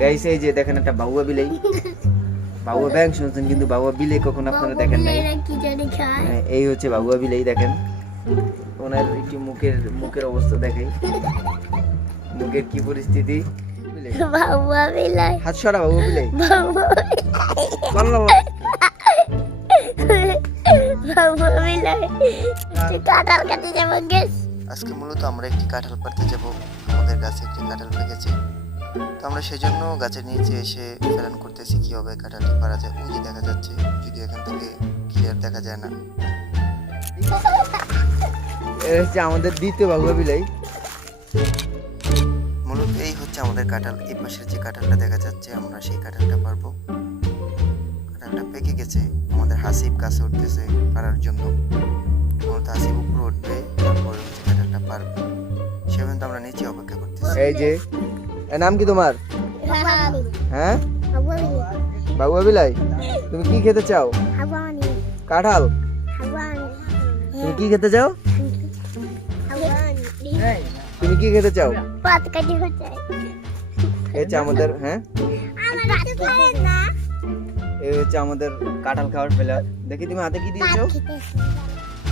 Guys এই যে দেখেন একটা বাবুয়া বিলাই। বাবুয়া ব্যাং শুনছেন কিন্তু বাবুয়া বিলাই কখন আপনারা দেখেন নাই। হ্যাঁ, এই হচ্ছে বাবুয়া বিলাই দেখেন। ওনার একটু মুখের মুখের অবস্থা দেখাই। মুখের কি পরিস্থিতি। বিলাই। হাত সরা বাবুয়া বিলাই। যাব আজকে মূলত আমরা একটি কাঁঠাল পাড়তে যাব। আমাদের গাছে একটি কাঁঠাল পেকেছে তো আমরা সেজন্য গাছের নিচে এসে প্ল্যান করতেছি কীভাবে কাঁঠালটি পারা যায়। ওই যে দেখা যাচ্ছে যদি এখান থেকে ক্লিয়ার দেখা যায় না। এটা হচ্ছে আমাদের দ্বিতীয় বাবুয়া বিলাই। মূলত এই হচ্ছে আমাদের কাঁঠাল। এই পাশের যে কাঁঠালটা দেখা যাচ্ছে আমরা সেই কাঁঠালটা পারব। কাঁঠালটা পেকে গেছে। আমাদের হাসিব গাছে উঠতেছে পারার জন্য। মূলত হাসিব উপরে উঠবে তারপরে হচ্ছে কাঁঠালটা পারবে। সে পর্যন্ত আমরা নিচে অপেক্ষা করতেছি। এই যে নাম কি তোমার? হ্যাঁ? বাবুয়া বিলাই তুমি কি খেতে চাও? কাঁঠাল। তুমি কি খেতে চাও? তুমি কি খেতে চাও? হচ্ছে আমাদের হ্যাঁ? এই হচ্ছে আমাদের কাঁঠাল খাওয়ার ফেলা দেখি তুমি হাতে কি দিয়েছ?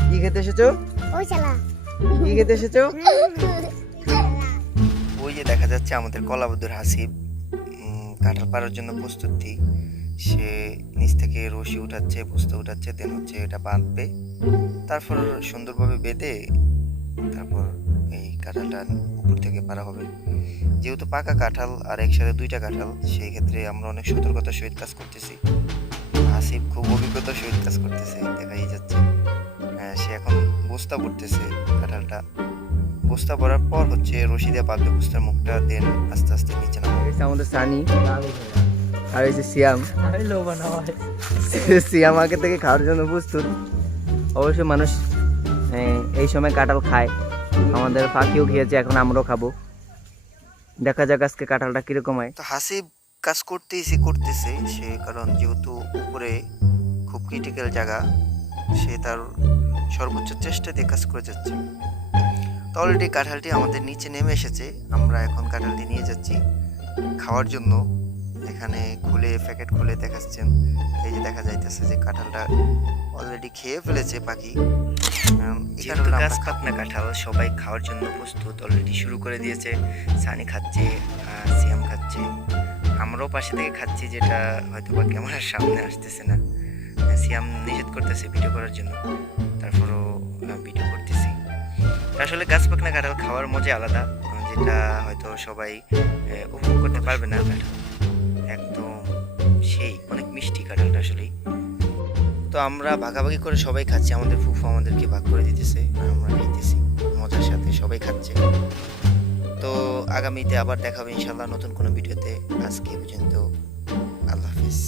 কি খেতে এসেছ? কি খেতে এসেছ? ওই যে দেখা যাচ্ছে আমাদের কলাবদ্ধর হাসিব কাঁঠাল পাড়ার জন্য প্রস্তুতি। সে নিচ থেকে রশি উঠাচ্ছে বস্তা উঠাচ্ছে দেন হচ্ছে এটা বাঁধবে। তারপর সুন্দরভাবে বেঁধে তারপর এই কাঁঠালটা উপর থেকে পারা হবে। যেহেতু পাকা কাঁঠাল আর একসাথে দুইটা কাঁঠাল সেই ক্ষেত্রে আমরা অনেক সতর্কতার সহিত কাজ করতেছি। হাসিব খুব অভিজ্ঞতার সহিত কাজ করতেছে দেখাই যাচ্ছে। আহ, সে এখন বস্তা পড়তেছে কাঁঠালটা। বস্তা পড়ার পর হচ্ছে রশি দিয়ে বাঁধবে বস্তার মুখটা দেন আস্তে আস্তে নিচে হচ্ছে আমাদের সানি আর এই যে সিয়াম। সিয়াম আগে থেকে খাওয়ার জন্য প্রস্তুত। অবশ্যই মানুষ এই সময় কাঁঠাল খায়। আমাদের ফাঁকিও খেয়েছে এখন আমরাও খাব। দেখা যাক আজকে কাঁঠালটা কীরকম হয়। তো হাসিব কাজ করতেইছে করতেছে সে কারণ যেহেতু উপরে খুব ক্রিটিক্যাল জায়গা সে তার সর্বোচ্চ চেষ্টা দিয়ে কাজ করে যাচ্ছে। তো অলরেডি কাঁঠালটি আমাদের নিচে নেমে এসেছে। আমরা এখন কাঁঠালটি নিয়ে যাচ্ছি খাওয়ার জন্য। এখানে খুলে প্যাকেট খুলে দেখাচ্ছেন। এই যে দেখা যাইতেছে যে কাঁঠালটা অলরেডি খেয়ে ফেলেছে পাখি যেহেতু কারণে গাছ পাকনা কাঁঠাল সবাই খাওয়ার জন্য প্রস্তুত অলরেডি শুরু করে দিয়েছে। সানি খাচ্ছে সিয়াম খাচ্ছে। আমরাও পাশে থেকে খাচ্ছি যেটা হয়তো বা ক্যামেরার সামনে আসতেছে না। সিয়াম নিষেধ করতেছে ভিডিও করার জন্য। তারপরও ভিডিও আসলে গাছ পাকনা কাঁঠাল খাওয়ার মজা আলাদা, যেটা হয়তো সবাই উপভোগ করতে পারবে না কাঁঠাল একদম সেই, অনেক মিষ্টি কাঁঠালটা আসলেই। তো আমরা ভাগাভাগি করে সবাই খাচ্ছি, আমাদের ফুফু আমাদেরকে ভাগ করে দিতেছে, আর আমরা খাইতেছি, মজার সাথে সবাই খাচ্ছে। তো আগামীতে আবার দেখাবে ইনশাল্লাহ নতুন কোনো ভিডিওতে, আজকে পর্যন্ত আল্লাহ হাফিজ।